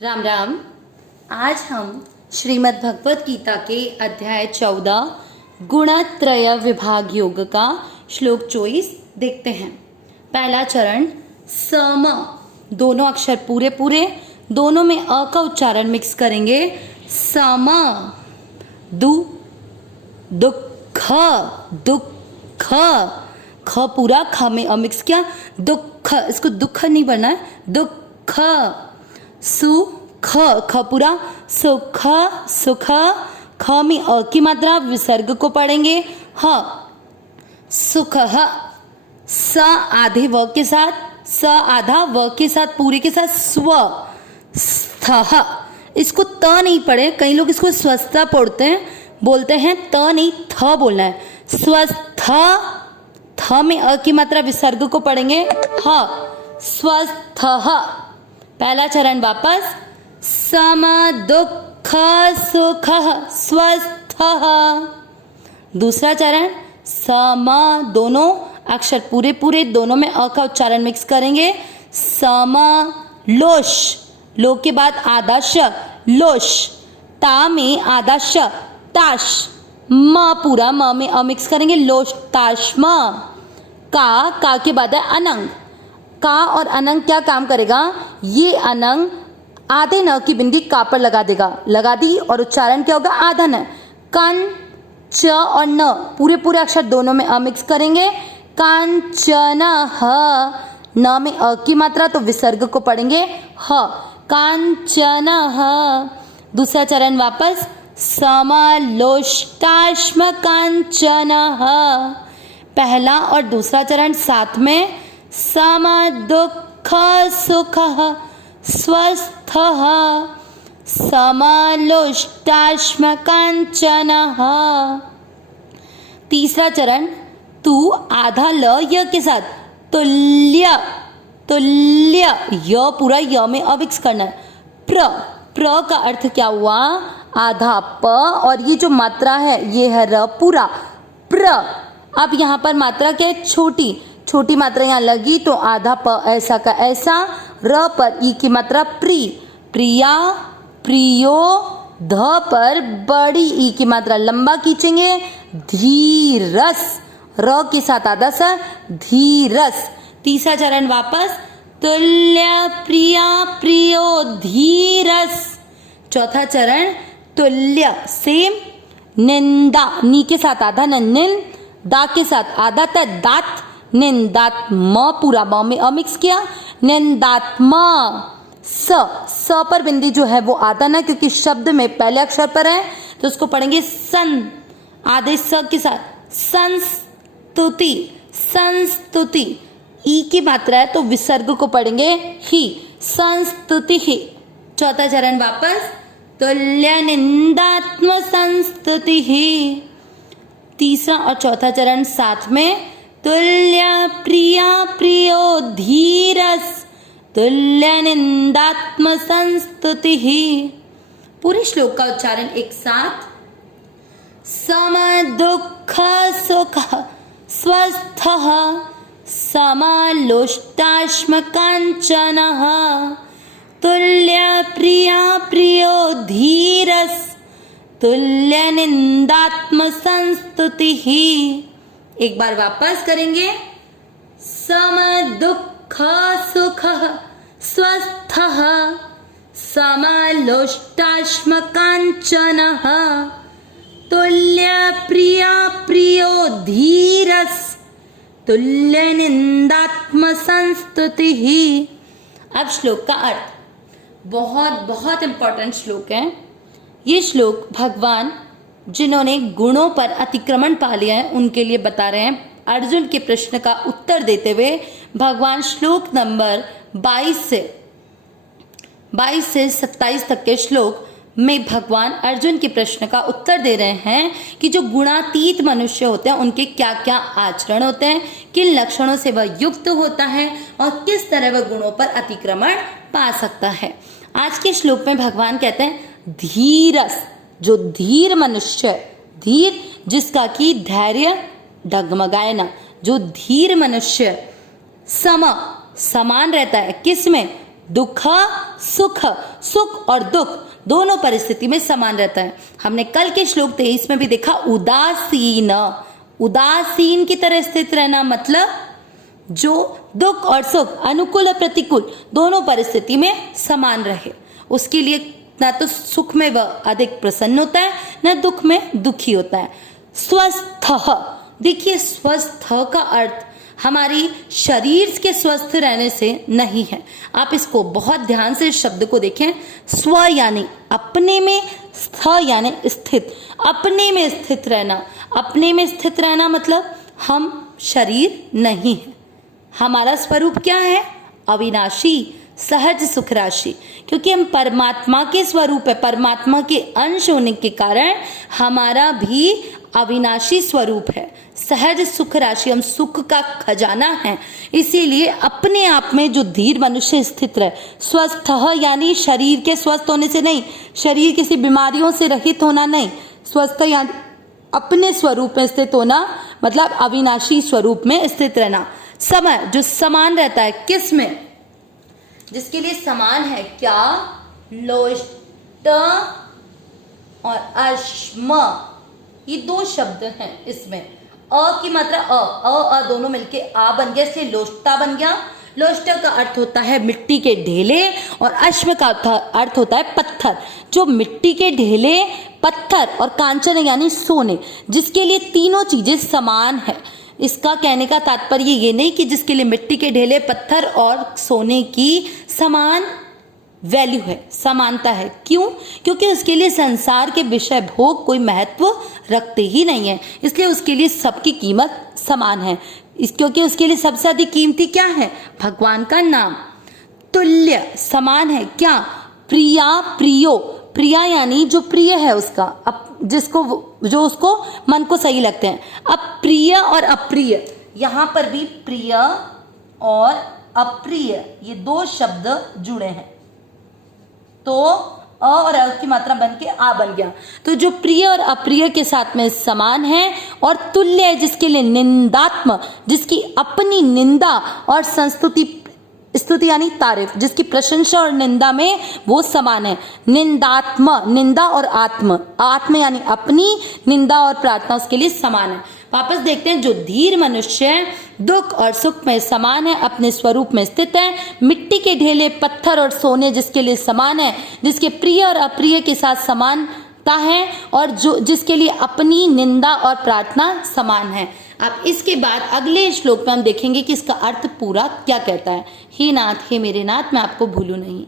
राम राम। आज हम श्रीमद् भगवत गीता के अध्याय 14 गुणत्रय विभाग योग का श्लोक 24 देखते हैं। पहला चरण सम, दोनों अक्षर पूरे पूरे, दोनों में अ का उच्चारण मिक्स करेंगे। सम, दु, दुख, दुख, ख पूरा, ख में अ मिक्स किया, दुख, इसको दुख नहीं बनना है, दुख, सुख, ख पूरा, सुख, सुख, ख में अ की मात्रा विसर्ग को पढ़ेंगे ह, सुख, स आधे व के साथ, स आधा व के साथ, पूरे के साथ, स्व, स्थ, इसको त नहीं पढ़े, कई लोग इसको स्वस्थ पढ़ते हैं, बोलते हैं त नहीं थ बोलना है, स्वस्थ, थ में अ की मात्रा विसर्ग को पढ़ेंगे ह, स्वस्थ। पहला चरण वापस, सम दुख सुख स्वस्थ। दूसरा चरण सम, दोनों अक्षर पूरे पूरे, दोनों में अ का उच्चारण मिक्स करेंगे। सम लोश, लो के बाद आधा श, लोश, ता में आधा श, ताश, म पूरा, म में अ मिक्स करेंगे, लोश ताशम। का के बाद है अनंग, का और अनंग क्या काम करेगा, ये अनंग आधे न की बिंदी का पर लगा देगा, लगा दी और उच्चारण क्या होगा, आधा न। कन, च और न पूरे पूरे अक्षर दोनों में अ मिक्स करेंगे। कांचन, ह, न में अ की मात्रा तो विसर्ग को पढ़ेंगे ह, कांचन ह। दूसरा चरण वापस, समलोष्टाश्म कांचन ह। पहला और दूसरा चरण साथ में, सम दुख सुख स्वस्थ, समलोष्टाश्म कांचन। तीसरा चरण तू आधा ल य के साथ, तुल्य, तुल्य, य पूरा, य में अ मिक्स करना है। प्र, प्र का अर्थ क्या हुआ, आधा प और ये जो मात्रा है ये है र पूरा, प्र। अब यहाँ पर मात्रा क्या है, छोटी, छोटी मात्रा यहाँ लगी तो आधा प ऐसा का ऐसा, र पर ई की मात्रा प्री, प्रिया, प्रियो, ध पर बड़ी ई की मात्रा लंबा खींचेंगे, धीरस, र के साथ आधा सा, धीरस। तीसरा चरण वापस, तुल्य प्रिया प्रियो धीरस। चौथा चरण तुल्य सेम, निंदा, नी के साथ आधा न, निन, दा के साथ आधा त, दात, निंदात, म पूरा, म में अ मिक्स किया, निंदात्म। स पर बिंदी जो है वो आधा ना, क्योंकि शब्द में पहले अक्षर पर है तो उसको पढ़ेंगे सन, आधे स के साथ, संस्तुति, संस्तुति, ई की मात्रा है तो विसर्ग को पढ़ेंगे ही, संस्तुति ही। चौथा चरण वापस, तुल्य निंदात्म संस्तुति ही। तीसरा और चौथा चरण साथ में, तुल्य प्रिया प्रियो धीरस, तुल्य निंदात्म संस्तुति ही। पूरे श्लोक का उच्चारण एक साथ, सम दुख सुख स्वस्थ, समलोष्टाश्म कांचन, तुल्य प्रिया प्रियो धीरस, तुल्य निंदात्म संस्तुति ही। एक बार वापस करेंगे, सम दुख सुख स्वस्थ, समलोष्टाश्म कांचन, तुल्य प्रिया प्रियो धीरस, तुल्य निंदात्म संस्तुति ही। अब श्लोक का अर्थ, बहुत बहुत इंपॉर्टेंट श्लोक है ये श्लोक। भगवान जिन्होंने गुणों पर अतिक्रमण पा लिया है उनके लिए बता रहे हैं। अर्जुन के प्रश्न का उत्तर देते हुए भगवान श्लोक नंबर 22 से 27 तक के श्लोक में भगवान अर्जुन के प्रश्न का उत्तर दे रहे हैं कि जो गुणातीत मनुष्य होते हैं उनके क्या क्या आचरण होते हैं, किन लक्षणों से वह युक्त होता है और किस तरह वह गुणों पर अतिक्रमण पा सकता है। आज के श्लोक में भगवान कहते हैं धीरस, जो धीर मनुष्य, धीर जिसका कि धैर्य डगमगाए ना, जो धीर मनुष्य सम, समान रहता है किस में, दुख सुख, सुख और दुख दोनों परिस्थिति में समान रहता है। हमने कल के श्लोक 23 में भी देखा उदासीन, उदासीन की तरह स्थित रहना मतलब जो दुख और सुख, अनुकूल और प्रतिकूल दोनों परिस्थिति में समान रहे। उसके लिए ना तो सुख में वह अधिक प्रसन्न होता है, ना दुख में दुखी होता है। स्वस्थ, देखिए स्वस्थ का अर्थ हमारी शरीर के स्वस्थ रहने से नहीं है। आप इसको बहुत ध्यान से इस शब्द को देखें। स्व यानी अपने में, स्थ यानी स्थित, अपने में स्थित रहना। अपने में स्थित रहना मतलब हम शरीर नहीं है। हमारा स्वरूप क्या है? अविनाशी, सहज सुख राशि। क्योंकि हम परमात्मा के स्वरूप है, परमात्मा के अंश होने के कारण हमारा भी अविनाशी स्वरूप है, सहज सुख राशि, हम सुख का खजाना है। इसीलिए अपने आप में जो धीर मनुष्य स्थित रहे, स्वस्थ यानी शरीर के स्वस्थ होने से नहीं, शरीर किसी बीमारियों से रहित होना नहीं, स्वस्थ यानी अपने स्वरूप में स्थित होना, मतलब अविनाशी स्वरूप में स्थित रहना। समय जो समान रहता है, किस में? जिसके लिए समान है क्या? लोष्ट और अश्म, ये दो शब्द हैं इसमें। अ की मात्रा अ दोनों मिलके आ बन गया, इसलिए लोष्टा बन गया। लोष्ट का अर्थ होता है मिट्टी के ढेले और अश्म का अर्थ होता है पत्थर। जो मिट्टी के ढेले, पत्थर और कांचन यानी सोने, जिसके लिए तीनों चीजें समान है। इसका कहने का तात्पर्य ये नहीं कि जिसके लिए मिट्टी के ढेले, पत्थर और सोने की समान वैल्यू है, समानता है। क्यों? क्योंकि उसके लिए संसार के विषय भोग कोई महत्व रखते ही नहीं है, इसलिए उसके लिए सबकी कीमत समान है। क्योंकि उसके लिए सबसे अधिक कीमती क्या है? भगवान का नाम। तुल्य समान है क्या? प्रिया प्रियो, प्रिया यानी जो प्रिय है उसका, अब जिसको जो उसको मन को सही लगते हैं। अब प्रिय और अप्रिय, यहां पर भी प्रिय और अप्रिय ये दो शब्द जुड़े हैं, तो अ और अ की मात्रा बन के आ बन गया। तो जो प्रिय और अप्रिय के साथ में समान है, और तुल्य है जिसके लिए निंदात्म, जिसकी अपनी निंदा और संस्तुति, स्तुति यानी तारीफ, जिसकी प्रशंसा और निंदा में वो समान है। निंदात्म, निंदा और आत्म, आत्म यानी अपनी, निंदा और प्रार्थना उसके लिए समान है। वापस देखते हैं, जो धीर मनुष्य है दुख और सुख में समान है, अपने स्वरूप में स्थित है, मिट्टी के ढेले, पत्थर और सोने जिसके लिए समान है, जिसके प्रिय और अप्रिय के साथ समानता है, और जो जिसके लिए अपनी निंदा और प्रार्थना समान है। अब इसके बाद अगले श्लोक में हम देखेंगे कि इसका अर्थ पूरा क्या कहता है। हे नाथ, हे मेरे नाथ, मैं आपको भूलूं नहीं।